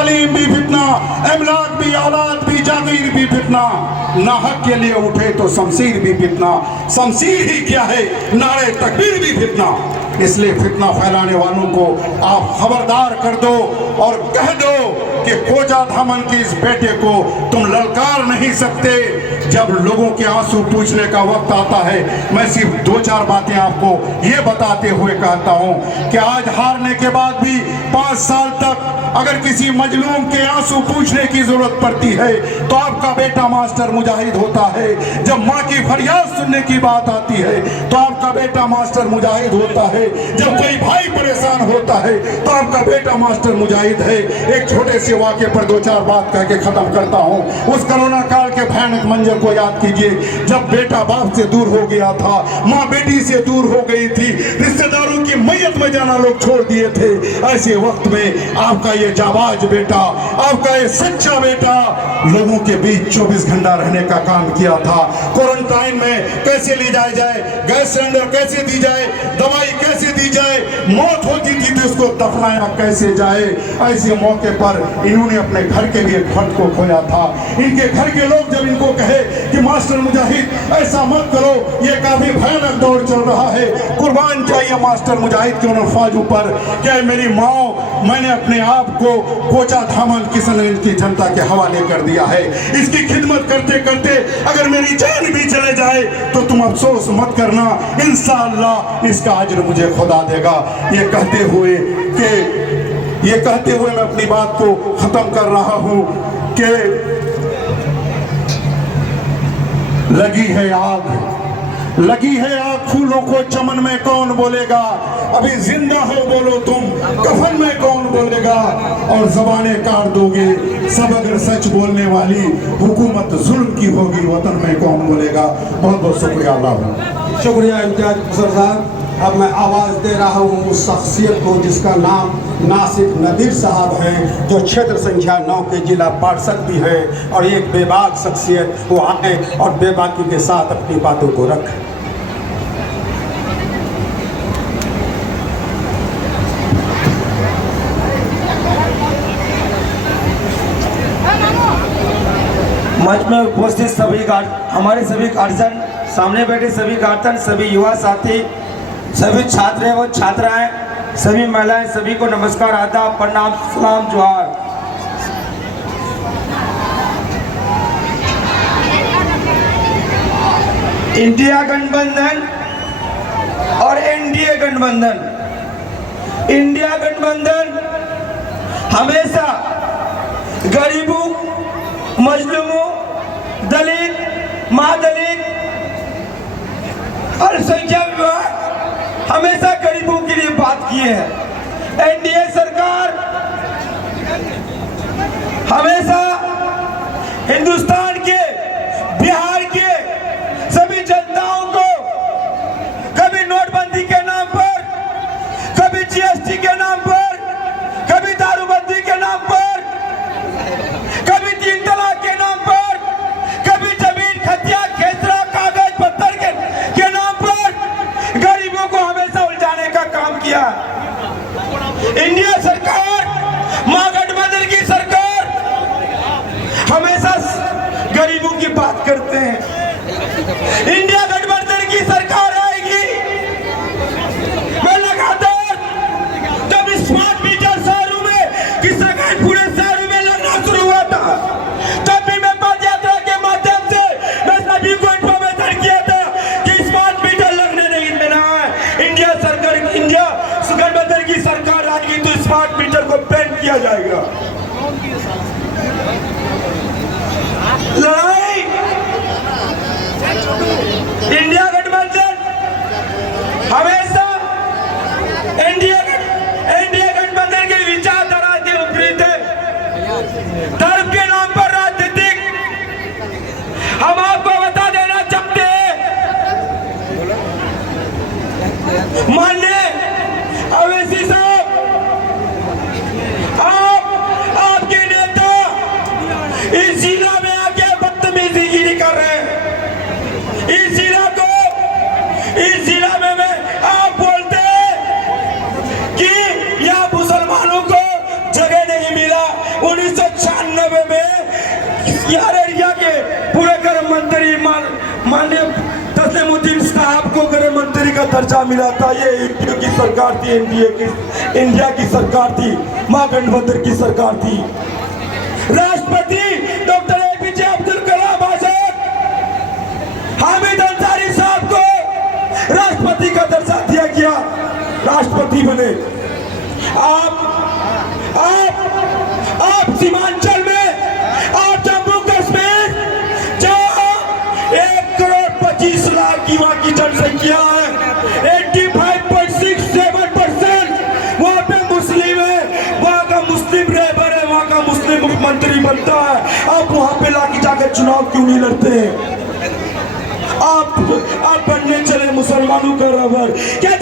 तालीम भी फितना, अमलाक भी, औलाद भी, जागीर भी फितना। ना हक के लिए उठे तो शमशीर भी फितना, शमशीर ही क्या है नारे तकबीर भी फितना। इसलिए फितना फैलाने वालों को आप खबरदार कर दो और कह दो कि खोजा धामन की इस बेटे को तुम ललकार नहीं सकते। जब लोगों के आंसू पूछने का वक्त आता है, मैं सिर्फ 2-4 बातें आपको ये बताते हुए कहता हूं कि आज हारने के बाद भी 5 साल तक अगर किसी मजलूम के आंसू पूछने की जरूरत पड़ती है तो आपका बेटा मास्टर मुजाहिद होता है। जब माँ की फरियाद सुनने की बात आती है तो आपका बेटा मास्टर मुजाहिद होता है। जब कोई भाई परेशान होता है तो आपका बेटा मास्टर मुजाहिद है। एक छोटे से वाक़े पर 2-4 बात कह के खत्म करता हूँ। उस कोरोना काल के भयानक मंजर को याद कीजिए, जब बेटा बाप से दूर हो गया था, माँ बेटी से दूर हो गई थी, रिश्तेदारों की मैयत में जाना लोग छोड़ दिए थे। ऐसे वक्त में आपका ये जाबाज बेटा, आपका ये सच्चा बेटा लोगों के बीच 24 घंटा रहने का काम किया था। क्वारंटाइन में कैसे ले जाया जाए, गैस सिलेंडर कैसे दी जाए, दवाई कैसे दी जाए, मौत होती थी तो उसको दफनाया कैसे जाए। ऐसे मौके पर इन्होंने अपने घर के लिए फर्द को खोया था। इनके घर के लोग जब इनको कहे कि मास्टर मुजाहिद ऐसा मत करो, ये काफी भयानक दौर चल रहा है, कुर्बान चाहिए मास्टर मुजाहिद के उन अल्फाजों पर, क्या मेरी माँ मैंने अपने आप को कोचा धामन किशनगंज की जनता के हवाले कर दिया है। इसकी खिदमत करते करते अगर मेरी जान भी चले जाए तो तुम अफसोस मत करना, इंशाअल्लाह इसका अज्र मुझे खुदा देगा। ये कहते हुए मैं अपनी बात को खत्म कर रहा हूँ कि लगी है आग फूलों को चमन में कौन बोलेगा, अभी जिंदा हो बोलो तुम कफन में कौन बोलेगा, और जबाने काट दोगे सब अगर सच बोलने वाली हुकूमत जुल्म की होगी वतन में कौन बोलेगा। बहुत बहुत शुक्रिया। अल्लाह शुक्रिया इम्तियाज अफसर साहब। अब मैं आवाज़ दे रहा हूँ उस शख्सियत को जिसका नाम नासिर नदीर साहब हैं, जो क्षेत्र संख्या 9 के जिला पार्षद भी हैं और एक बेबाक शख्सियत, वो आए और बेबाकी के साथ अपनी बातों को रखें। मंच में उपस्थित हमारे सभी गार्जियन, सामने बैठे सभी गार्जियन, सभी युवा साथी, सभी छात्र एवं छात्राएं, सभी महिलाएं, सभी को नमस्कार, आदाब, प्रणाम, सलाम, जोहार। इंडिया गठबंधन और एनडीए गठबंधन, इंडिया गठबंधन हमेशा गरीबों, मजलूमों, दलित, महादलित, अल्पसंख्यक विभाग हमेशा गरीबों के लिए बात किए हैं। एनडीए सरकार हमेशा हिंदुस्तान के, बिहार के सभी जनताओं को कभी नोटबंदी के नाम पर, कभी जीएसटी के नाम पर, कभी दारूबंदी के नाम पर, कभी 3 तलाक के नाम पर, कभी जमीन खतिया खेतरा कागज पत्थर के नाम पर गरीबों को हमेशा उलझाने का काम किया। इंडिया सरकार, महागठबंधन की सरकार हमेशा गरीबों की बात करते हैं। इंडिया गठबंधन की सरकार आएगी, मैं लगातार जब स्मार्ट मीटर शहरों में किशनगंज पूरे शहरों में लगना शुरू हुआ था, तब भी मैं पद यात्रा के माध्यम से मैं सभी को इन्फॉर्मेशन किया था कि स्मार्ट मीटर लगने नहीं देना है। इंडिया सरकार, इंडिया गठबंधन की सरकार आएगी तो स्मार्ट मीटर को बैन किया जाएगा। लड़ाई इंडिया गठबंधन हमेशा एनडीए गठबंधन के विचारधारा के विपरीत है। धर्म के नाम पर राजनीतिक, हम आपको बता देना चाहते हैं, माननीय अवैसी साहब, आप 1992 में यार एरिया के पूरे गृह मंत्री माननीय तस्लीमुद्दीन साहब को गृह मंत्री का दर्जा मिला था। ये इंडिया की सरकार थी, इंडिया की सरकार थी, महागठबंधन की सरकार थी। राष्ट्रपति डॉक्टर APJ अब्दुल कलाम आजाद हामिद अंसारी साहब को राष्ट्रपति का दर्जा दिया गया, राष्ट्रपति बने। आप सीमांचल में, आप जम्मू कश्मीर जहाँ 1,25,00,000 की वहाँ की जनसंख्या है, 85.67% वहाँ पे मुस्लिम है, वहाँ का मुस्लिम रहबर है, वहाँ का मुस्लिम मुख्यमंत्री बनता है। आप वहाँ पे लाके जाकर चुनाव क्यों नहीं लड़ते हैं? आप बनने चले मुसलमानों का रहबर। क्या